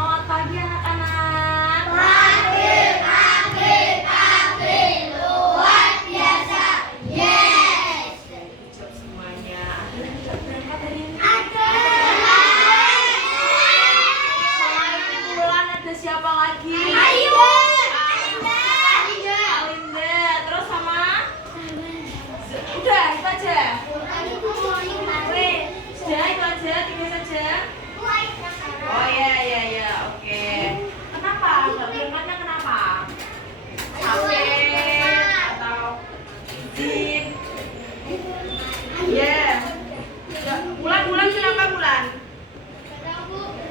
Selamat pagi anak-anak. Pagi, luar biasa. Yes. Good job semuanya. Ada yang tidak berangkat hari ini? Ada. Selain Wulan ada siapa lagi? Ayu. Alinda. Terus sama? Udah, itu aja. Sudah, itu aja, 3 saja. Oh ya, oke. Kenapa? Nggak berangkatnya kenapa? Sakit atau izin? Ya. Bulan kenapa Bulan?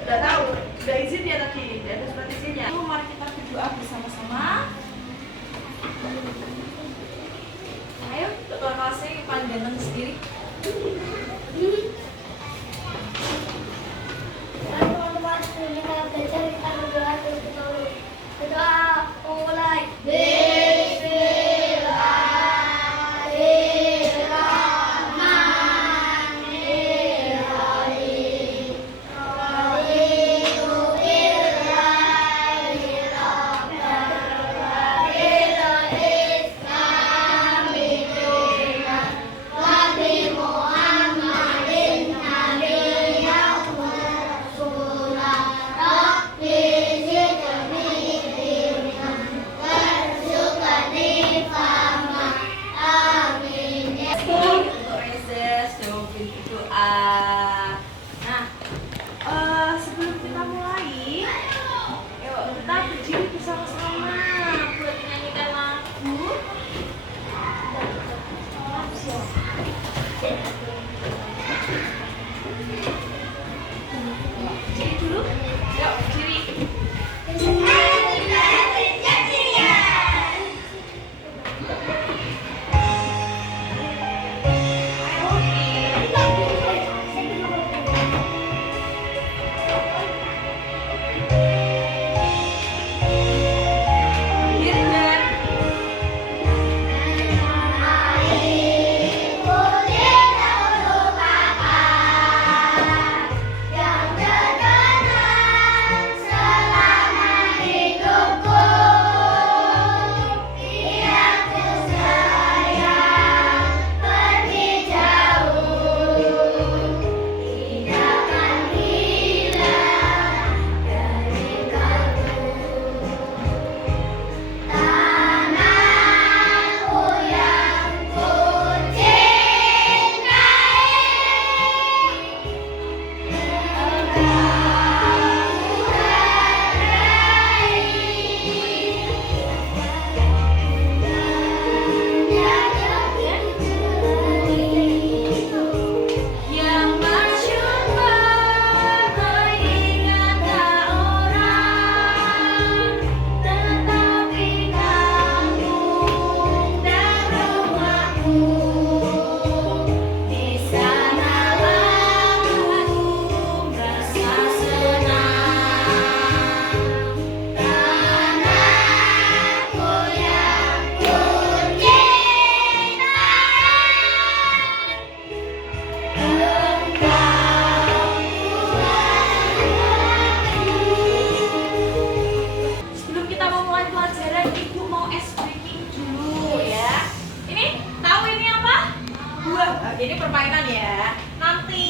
Nggak tahu. Udah izin ya tadi. Udah ada surat izinnya. Mari kita berdoa bersama-sama. Ayo, berdoa kasih paling ganteng sendiri. Sebelum kita mulai, yuk kita berdiri bersama-sama buat menyanyikan lagu. Berdiri dulu, yuk berdiri. Sebelum kita memulai pelajaran, Ibu mau ice breaking dulu ya. Ini tahu ini apa? Buah. Ini permainan ya. Nanti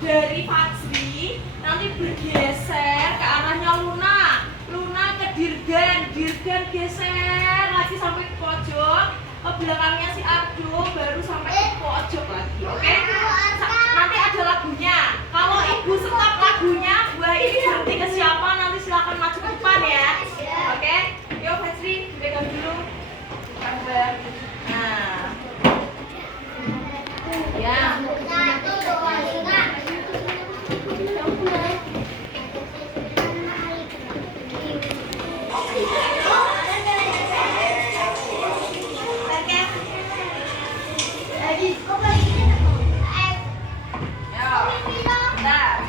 dari Fajri nanti bergeser ke arahnya Luna. Luna ke Dirgan, Dirgan geser lagi sampai ke pojok. Ke belakangnya si Ardo baru sampai ke pojok lagi. Oke? Nanti ada lagunya. Kalau Ibu stop lagunya, buah ini berhenti ke siapa? Nanti silakan maju ke depan ya. Oke, yuk Fajri, dipegang dulu. Gambar. Nah, ya. Yuk, bentar.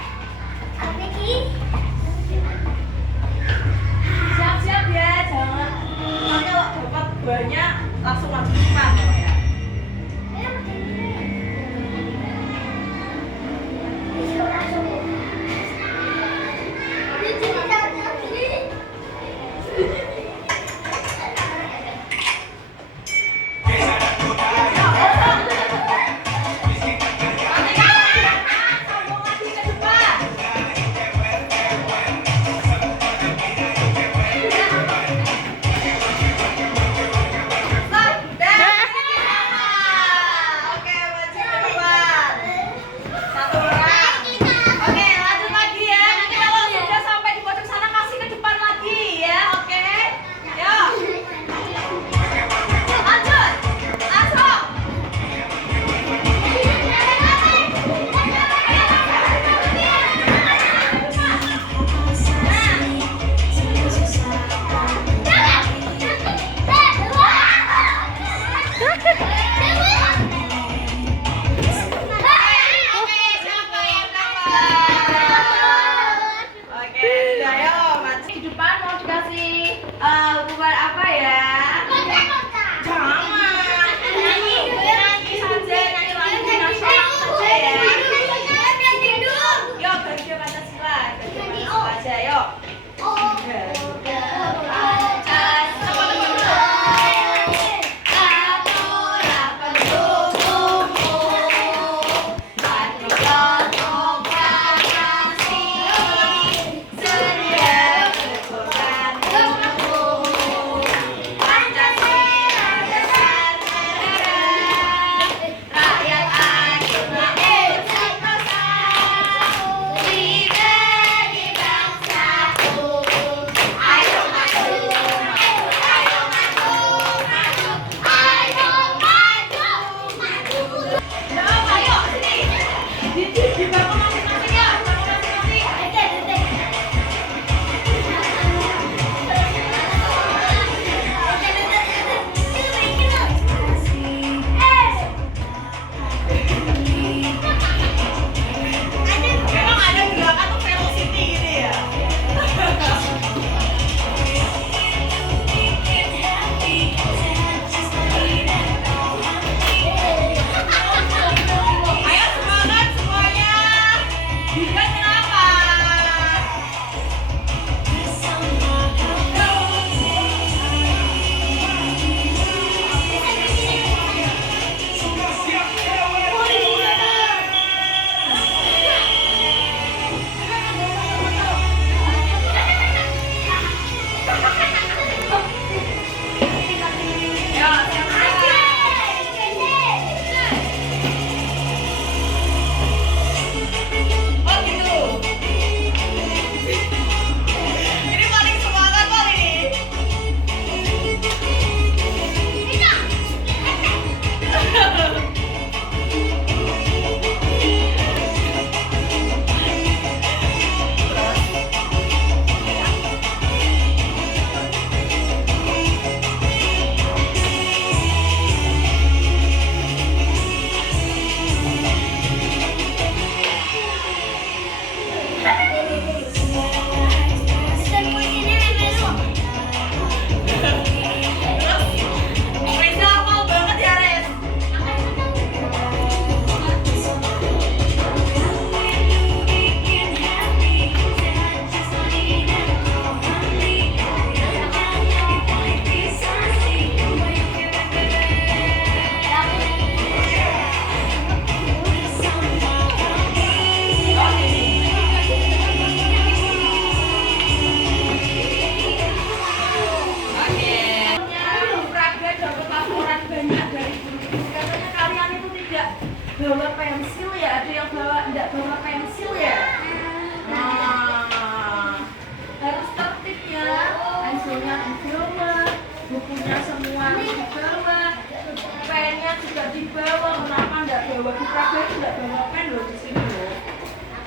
dibawa. Kenapa enggak bawa? Bupraga itu enggak bawa pen loh di sini loh.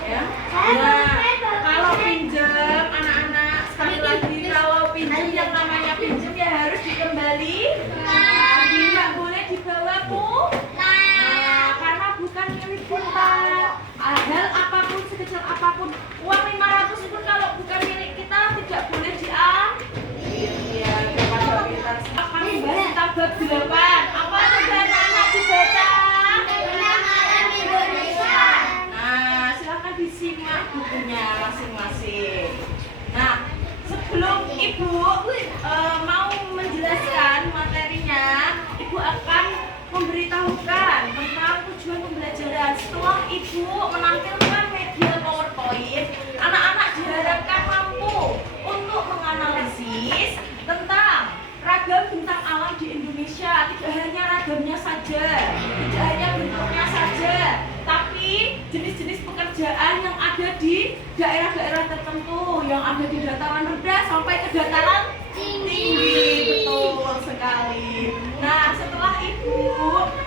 Ya. Nah, kalau pinjam anak-anak sekali lagi kalau pinjam yang namanya pinjam ya harus dikembali. Tidak boleh dibawa Bu. Nah, karena bukan milik kita. Hal apapun sekecil apapun, uang 500 pun kalau bukan milik kita tidak boleh diambil. Iya, kepada kita akan membahas tentang bab 8. Apa sudah anak dibaca? Tentang alam Indonesia. Nah, silakan disimak bukunya masing-masing. Nah, sebelum Ibu mau menjelaskan materinya, Ibu akan memberitahukan tentang tujuan pembelajaran. Setelah Ibu menampilkan media PowerPoint, anak-anak diharapkan mampu untuk menganalisis tentang ragam bintang alam di Indonesia. Tidak hanya ragamnya saja, tidak hanya bentuknya saja, tapi jenis-jenis pekerjaan yang ada di daerah-daerah tertentu, yang ada di dataran rendah sampai ke dataran tinggi. Betul sekali. Nah, setelah Ibu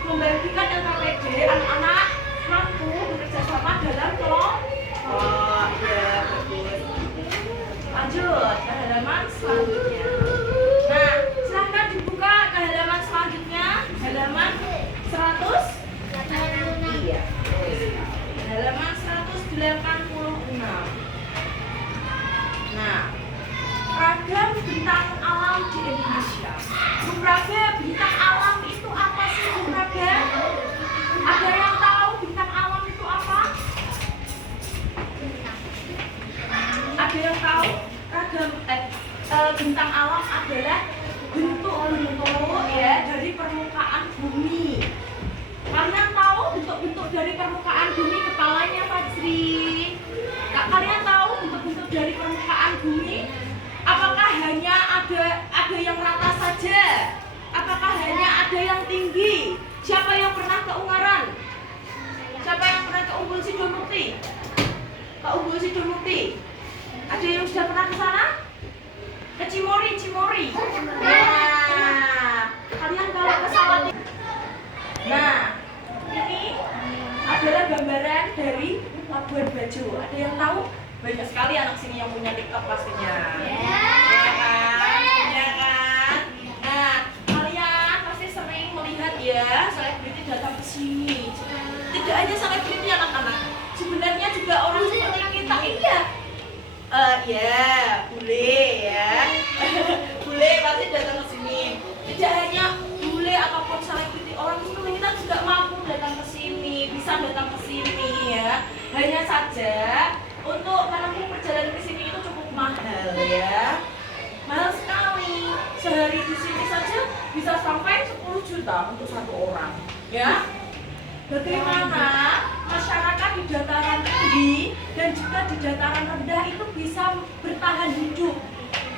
membagikan LKPD, anak-anak mampu bekerja sama dalam kelompok. Ya, bagus. Lanjut ke halaman selanjutnya. Nah, silahkan dibuka ke halaman selanjutnya, halaman 100. Iya. Halaman 186. Nah, ragam bintang alam di Indonesia. Bupraga, bintang alam itu apa sih Bupraga? Ada yang tahu bintang alam itu apa? Ada yang tahu? Ragam bintang alam adalah bentuk-bentuk ya dari permukaan bumi. Kalian tahu bentuk-bentuk dari permukaan bumi? Kepalanya Fajri. Kalian tahu bentuk-bentuk dari permukaan bumi? Apakah hanya ada yang rata saja? Apakah hanya ada yang tinggi? Siapa yang pernah ke Ungaran? Siapa yang pernah ke Umbul Sidomukti? Ke Umbul Sidomukti? Ada yang sudah pernah ke sana? Ke Cimory? Nah, kalian kalau ke Salatiga. Nah, ini adalah gambaran dari Labuan Bajo. Ada yang tahu? Banyak sekali anak sini yang punya TikTok pastinya. Ya kan? Nah, kalian pasti sering melihat ya selebriti datang ke sini. Tidak hanya selebriti anak-anak, sebenarnya juga orang seperti kita. Iya. Ya, bule ya. Bule pasti datang ke sini. Tidak hanya bule ataupun selebriti, orang seperti kita juga mampu datang ke sini, bisa datang ke sini ya. Hanya saja untuk menempuh perjalanan ke sini itu cukup mahal ya. Mahal sekali. Sehari di sini saja bisa sampai 10 juta untuk satu orang ya. Bagaimana masyarakat di dataran tinggi dan juga di dataran rendah itu bisa bertahan hidup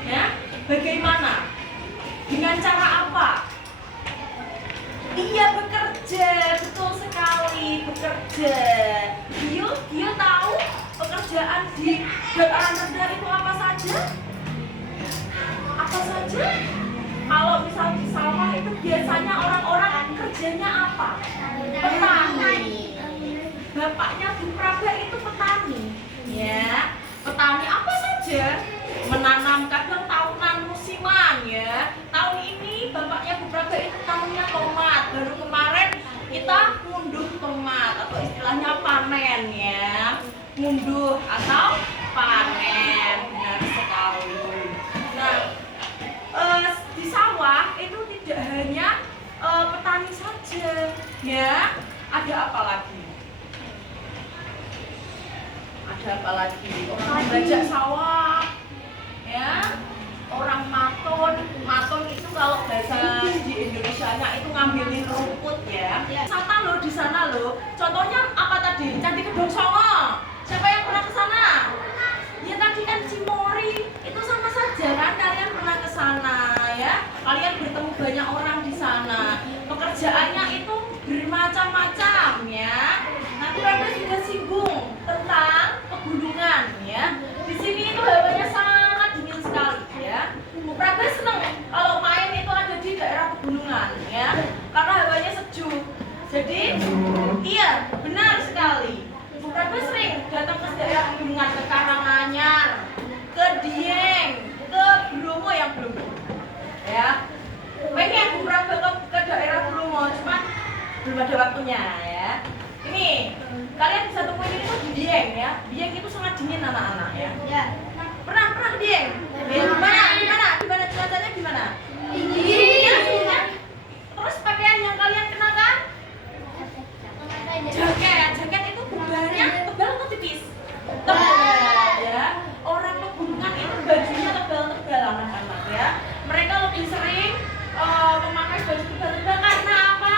ya? Bagaimana? Dengan cara apa? Iya, bekerja. Betul sekali, bekerja. Gio tahu pekerjaan di dataran rendah itu apa saja? Apa saja? Kalau misal di sawah itu biasanya orang-orang kerjanya apa? Petani. Bapaknya Bupraga itu petani, ya. Petani apa saja? Menanam kadang tahunan musiman, ya. Tahun ini bapaknya Bupraga itu tanamnya tomat. Baru kemarin kita ngunduh tomat atau istilahnya panen, ya. Ngunduh atau panen, benar sekali. Nah, di sawah itu tidak hanya petani saja, ya. Ada apa lagi? Ada apa lagi? Orang bajak sawah, ya. Orang maton itu kalau bahasa di Indonesianya itu ngambilin rumput ya. Wisata loh di sana loh. Contohnya apa tadi? Candi Kedong Songo. Siapa yang pernah ke sana? Ya tadi kan Cimory. Itu sama saja kan kalian pernah ke sana ya. Kalian bertemu banyak orang di sana. Pekerjaannya itu bermacam-macam ya. Nanti Anda sudah singgung tentang pegunungan ya. Di sini itu alamnya ya. Ini kalian bisa temuin ini tuh di Dieng ya. Dieng itu sangat dingin anak-anak ya. Ya. Pernah ke Dieng? Ya, gimana cuacanya gimana? Dinginnya. Terus pakaian yang kalian kenakan? Jaket itu bahannya tebal atau tipis? Tebal ya. Orang pegunungan itu bajunya tebal-tebal anak-anak ya. Mereka lebih sering memakai baju tebal-tebal karena apa?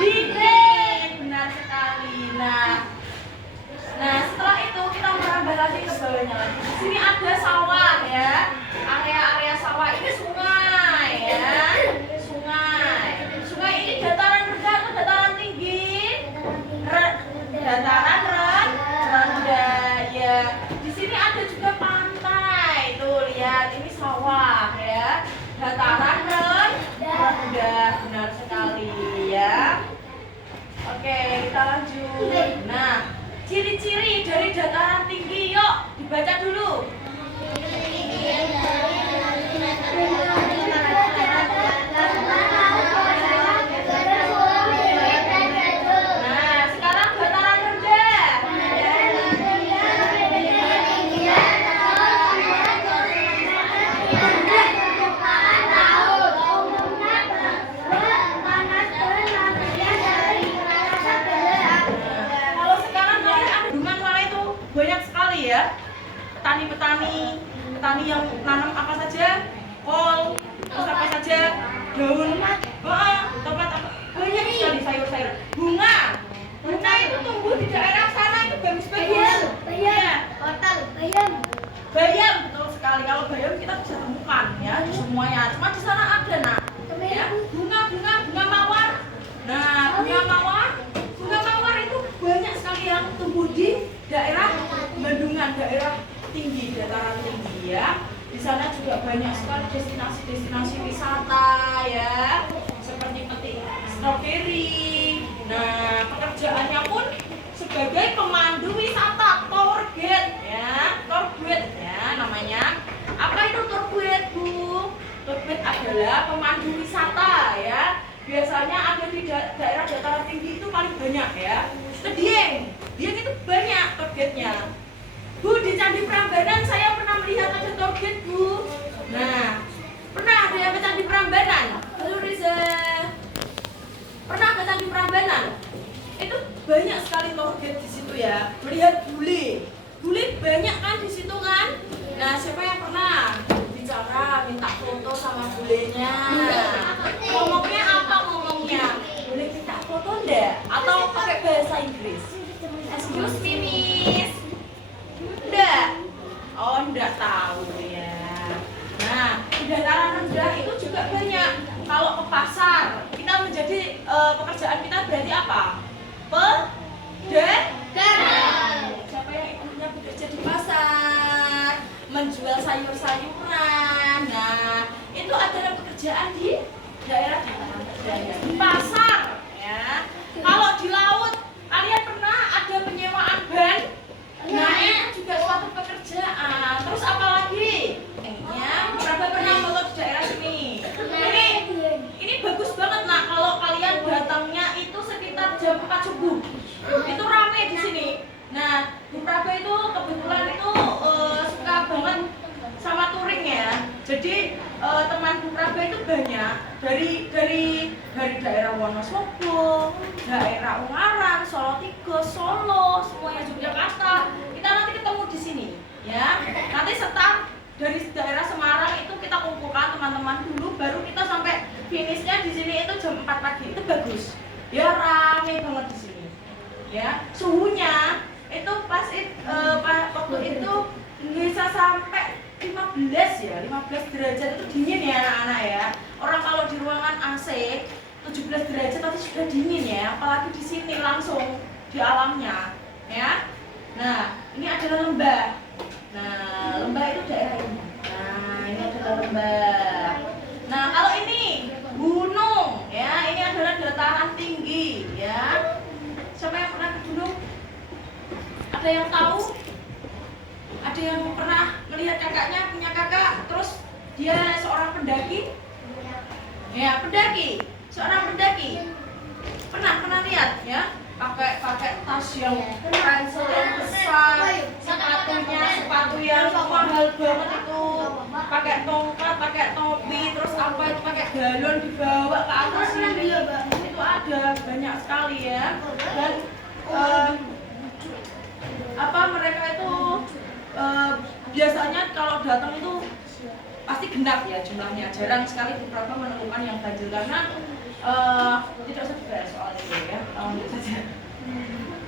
Dingin, benar sekali. Nah setelah itu kita merambah lagi ke bawahnya lagi. Di sini ada sawah ya. Area sawah ini sungai ya. Sungai ini dataran rendah atau dataran tinggi? Dataran rendah ya. Di sini ada juga pantai. Tuh lihat, ini sawah ya. Dataran rendah, benar sekali ya. Oke, kita lanjut. Nah, ciri-ciri dari dataran tinggi, yuk dibaca dulu. Nah, sekarang dataran rendah. Kalau sekarang kalian ada bendungan sana itu banyak sekali ya. Petani yang nanam apa saja, kol, terus apa saja, daun, tempat apa, banyak sekali sayur-sayur. Bunga itu tumbuh di daerah sana itu bagus-bagus. Bayam, betul sekali. Kalau bayam kita bisa temukan ya di semuanya. Cuma di sana ada nak. Ya, bunga mawar. Nah, bunga mawar itu banyak sekali yang tumbuh di daerah bendungan, daerah tinggi, dataran tinggi ya. Di sana juga banyak sekali destinasi wisata ya, seperti petik stroberi. Nah, pekerjaannya pun sebagai pemandu wisata, tour guide ya namanya. Apa itu tour guide, Bu? Tour guide adalah pemandu wisata ya. Biasanya ada di daerah dataran tinggi itu paling banyak ya. Dieng itu banyak tour guide-nya. Bu, di Candi Prambanan saya pernah melihat ada tour guide, Bu. Nah, pernah ada yang ke Candi Prambanan? Halo Riza. Pernah ke Candi Prambanan? Itu banyak sekali tour guide di situ ya. Melihat bule banyak kan di situ kan? Nah, siapa yang pernah bicara minta foto sama bulenya? Ngomongnya apa ngomongnya? Boleh minta foto enggak? Atau pakai bahasa Inggris? Excuse me, Miss. Enggak. Oh, enggak tahu ya. Nah, di dataran rendah itu juga banyak. Kalau ke pasar, kita menjadi pekerjaan kita berarti apa? Siapa yang ibunya bekerja di pasar, menjual sayur-sayuran. Nah, itu adalah pekerjaan di daerah dataran rendah ya. Di pasar ya. Kalau di laut, kalian pernah ada penyewaan ban? Nah, itu juga suatu pekerjaan. Terus apa lagi? Berapa pernah foto di daerah sini? Ini bagus banget nak. Kalau kalian datangnya itu sekitar jam 4 subuh, itu rame di sini. Nah, Bu Praba itu kebetulan itu suka banget sama touring ya. Jadi teman Bu Praba itu banyak dari daerah Wonosobo, daerah Ungaran, Salatiga, Solo, semuanya Yogyakarta. Kita nanti ketemu di sini, ya. Nanti setelah dari daerah Semarang itu kita kumpulkan teman-teman dulu, baru kita sampai finishnya di sini itu jam 4 pagi. Itu bagus, ya rame banget di sini, ya. Suhunya itu waktu itu bisa sampai 15 derajat itu dingin ya anak-anak ya. Orang kalau di ruangan AC 17 derajat tapi sudah dingin ya, apalagi di sini langsung di alamnya ya. Nah, ini adalah lembah. Nah, lembah itu daerah ini. Nah, ini adalah lembah. Nah, kalau ini gunung ya, ini adalah dataran tinggi ya. Siapa yang pernah ke gunung? Ada yang tahu? Ada yang pernah melihat kakaknya punya kakak, terus dia seorang pendaki? Ya, pendaki, seorang pendaki. Pernah lihat ya? Pakai tas yang ransel yang besar, sepatu yang mahal banget itu, pakai tongkat, pakai topi, terus apa itu pakai galon dibawa ke atas ini. Itu ada banyak sekali ya. Dan mereka itu biasanya kalau datang itu pasti genap ya jumlahnya. Jarang sekali beberapa menemukan yang ganjil karena tidak usah dibahas soal itu ya. Lanjut saja.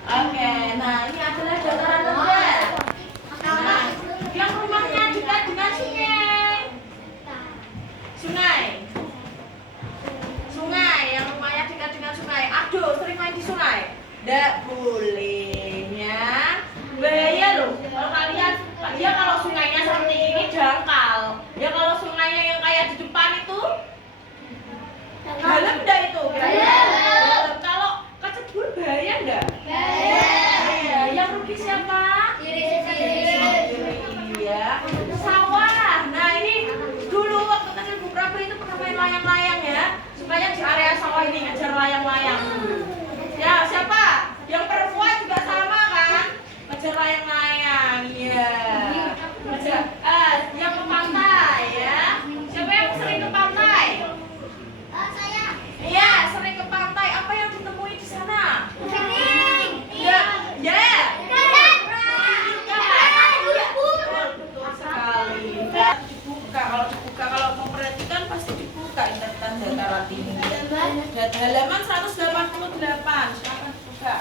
Oke, nah ini adalah dataran rendah. Nah, yang rumahnya dekat dengan sungai, yang rumahnya dekat dengan sungai. Aduh, sering main di sungai. Nggak bolehnya, bahaya loh. Kalau kalian, ya kalau sungainya seperti ini dangkal. Ya kalau sungainya yang kayak di depan itu, dalam enggak itu? Dalam. Kalau kecebur bahaya enggak? Bahaya. Yang rugi siapa? Iya. Sawah. Nah ini dulu waktu kecil Bu Prabu itu pernah main layang-layang ya. Supaya di area sawah ini ngejar layang-layang. Ya siapa? Yang perempuan juga sama kan? Ngejar layang-layang. Iya. Ngejar. Yang ke pantai ya. Siapa yang sering ke pantai? Iya, sering ke pantai. Apa yang ditemui di sana? Ya. Betul sekali. Kalau dibuka, kalau memperhatikan pasti dibuka index dataran tinggi. Halaman 188. Silakan buka.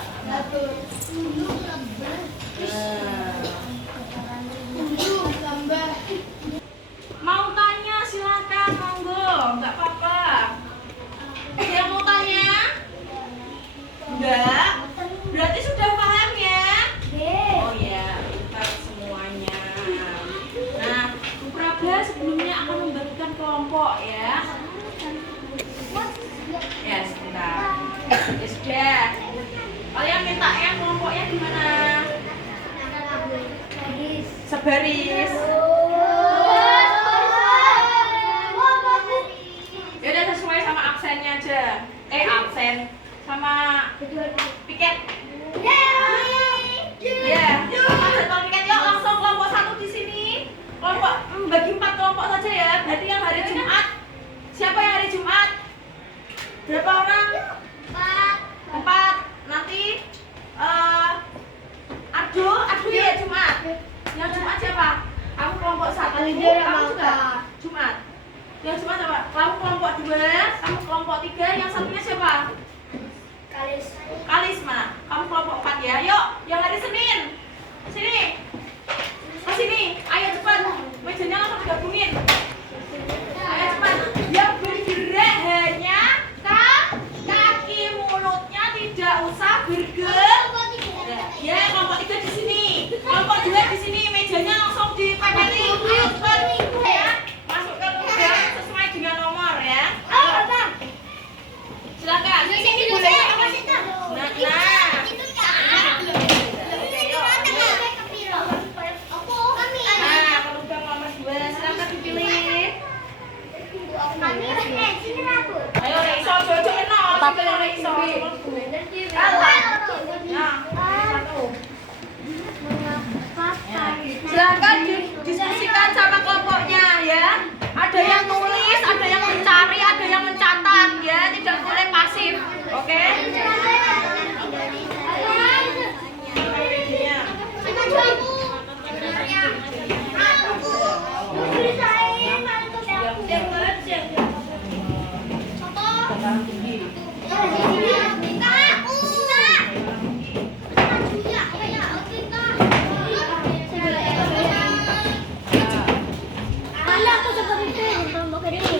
Mau tanya silakan, monggo, nggak apa-apa. Yang mau tanya? Enggak? Berarti sudah paham ya? Oh ya, pintar semuanya. Nah, Bu Praba sebelumnya akan membagikan kelompok ya. Ya, sebentar. Ya sudah. Kalian minta ya kelompoknya gimana? Sebaris. Ya udah sesuai sama absennya aja. Absen sama piket. Ya, sama jadwal piket. Yuk langsung kelompok 1 di sini. Kelompok bagi 4 kelompok saja ya. Berarti yang hari Jumat. Siapa yang hari Jumat? Berapa orang? 4. Nanti Ardu ya Jumat. Yang Jumat siapa? Kamu kelompok 1. Kamu juga Jumat. Yang Jumat siapa? Kamu kelompok 2. Kamu kelompok 3. Yang satunya siapa? Kalis mana? Kamu kelompok 4 ya. Yuk, yang hari Senin. Sini. Ke sini. Ayo cepat. Mejanya langsung digabungin. Ayo cepat. Yang bergerak hanya kaki, mulutnya tidak usah bergerak. Ya, kelompok 3 di sini. Kelompok 2 di sini. Mejanya langsung dipaketi. Ayo cepat. Ya. Masukkan lubang sesuai dengan nomor ya. Silakan. Sini boleh. Ayo Reiso, jojo kena. Tapi Reiso. Silakan didiskusikan sama kelompoknya ya. Ada yang nulis, ada yang mencari, ada yang mencatat ya. Tidak boleh pasif. Oke?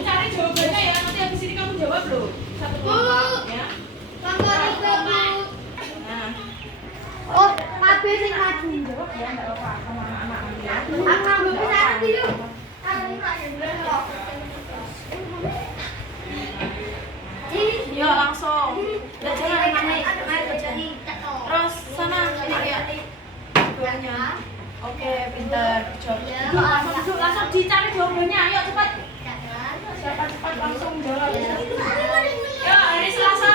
Cari jawabannya ya, nanti habis ini kamu jawab loh. Satu kelompok ya. Oh, kabeh sing maju. Jawab ya, enggak apa-apa sama anak-anak ya. Akang mbok pisan iki yuk. Yo langsung. Terus sana ini ya. Jawabannya. Oke, pintar. Langsung dicari jawabannya. Ayo cepat. Siapa cepat langsung jawab. Yo, hari Selasa.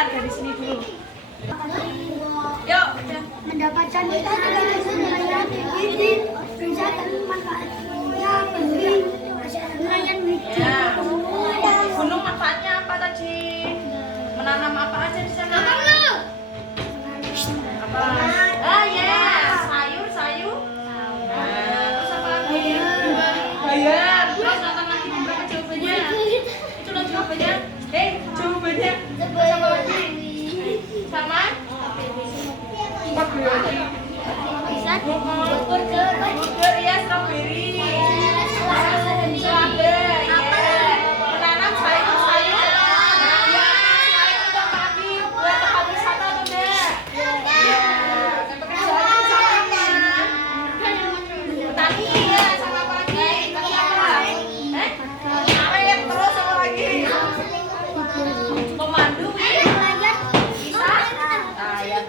Bentar, dari sini dulu. Yuk, udah. Mendapatkan nilai tinggi bisa manfaatnya penting nelayan Ya. Gunung manfaatnya apa tadi? Menanam apa aja di sana? Apa? Ah ya, sayur. Terus apa lagi? Bayam. Terus nonton lagi berapa jawabannya? Itu loh jawabannya. Jawabannya. Terus apa lagi? Sama? bisa Burger ya, strawberry. Strawberry. Menanam sayur. Nah, ya, selain itu apa lagi? Buat tempat wisata atau enggak? Ya, pekerjaannya sama apa? Petani ya, sama apa lagi? Tadi apa? Ngaret terus apa lagi? Pemandu bisa? Ayat.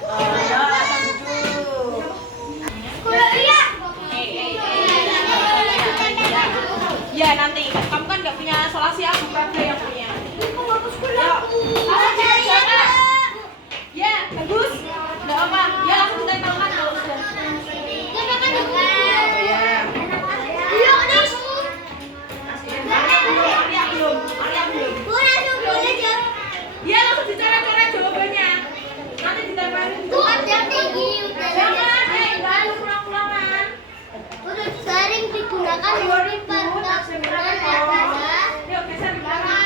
Ya nanti kamu kan nggak punya solasi, aku Prabe yang punya. Ya bagus, nggak apa. Ya langsung ditempelkan kalau sudah. Arya belum. Dia langsung dicoret-coret jawabannya. Nanti ditempelin. Jangan pulang-pulangan. sering digunakan dari perkebunan adalah Yuk geser di belakang.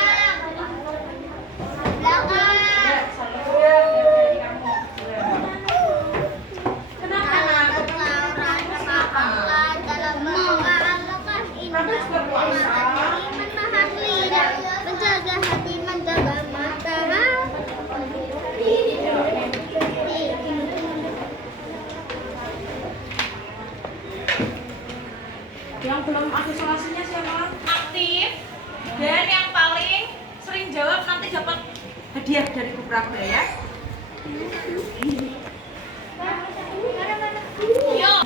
belakang dalam mengalahkan ini menahan lidah, menjaga hati, menjaga mata. Yang belum ada solasinya siapa? Aktif. Dan yang paling sering jawab nanti dapat hadiah dari Kuprabda ya. Yuk.